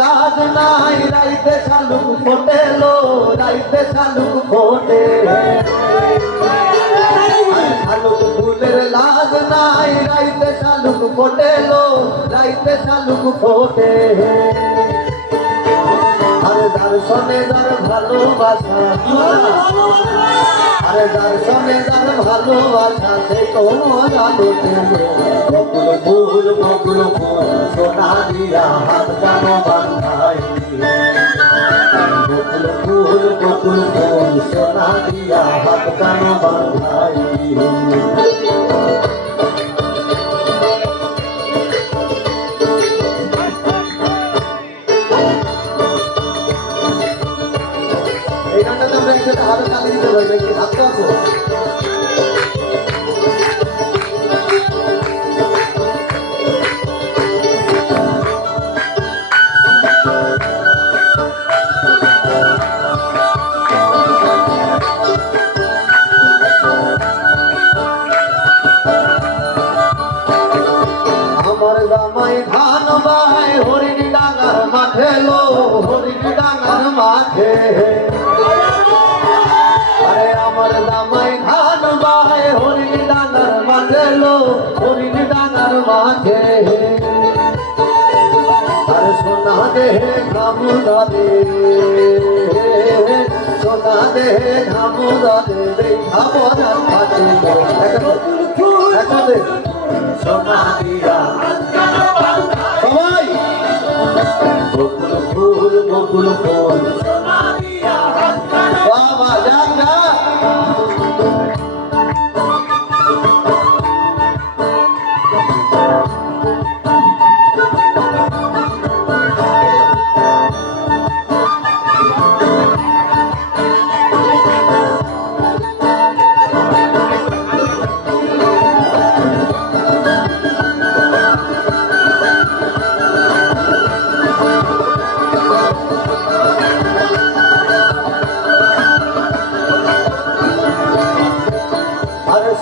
লাজ নাই রাইতে শালুক ফোটেলো রাইতে শালুক ফোটে শালুক ফুলের লাজ নাই রাইতে শালুক ফোটেলো রাইতে শালুক ফোটে আরে দর্শনে যার ভালোবাসা আরে দর্শনে যার ভালোবাসা সে কোন আলোতে বকুল ফুল সোনা দিয়া হাত কানো বাঁধাই বকুল ফুল সোনা দিয়া হাত কানো বাঁধাই এই গানটা তো আমরা একসাথে হাতে তালি দিতে পারবে কি হাত আছে আমার জামাই ধান বাই হরিণ ডাঙার মাঠে লো হরিণ ডাঙার মাঠে আরে আমার জামাই ধান বাই হরিণ ডাঙার মাঠে লো হরিণ ডাঙার মাঠে আরে সোনা দেহে ঘামুদা দে সোনা দেহে ঘামুদা দে দেখা বনার কাছে একসাথে সোনা দিয়া সবাই বকুল ফুল সোনা দিয়া বাবা যাক না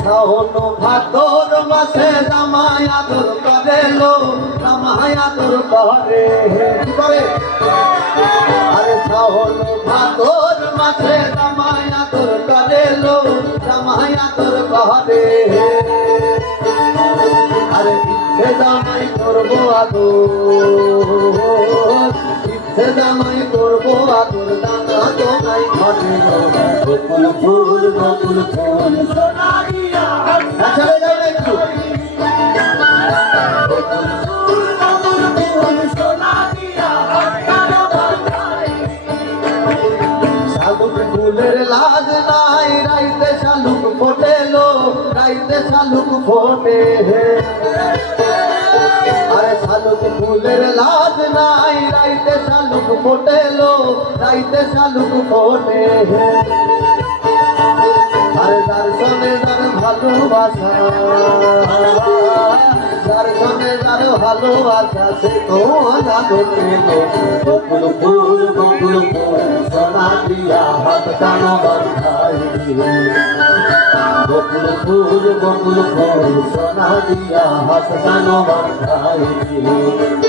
শাওন ভাদর মাসে জামাই আদর করে লো জামাই আদর করে আরে শাওন ভাদর মাসে জামাই আদর করে লো জামাই আদর করে আরে ইচ্ছে জামাই করবো আদর ইচ্ছে জামাই করবো আদর দানা তো নাই ঘটে বকুল ফুল সোনা দিয়া চলে যাও না একটু শালুক ফুলের লাজ নাই রাইতে শালুক ফোটেলো রাইতে শালুক ফোটে আরে শালুক ফুলের লাজ নাই রাইতে শালুক ফোটেলো রাইতে শালুক ফোটে আরে দর্শনে যার ভালোবাসা দর্শনে যার ভালোবাসা সে কোন আলোতে বকুল ফুল সোনা দিয়া হাত কানো বাঁধাই বকুল ফুল সোনা দিয়া হাত কানো বাঁধাই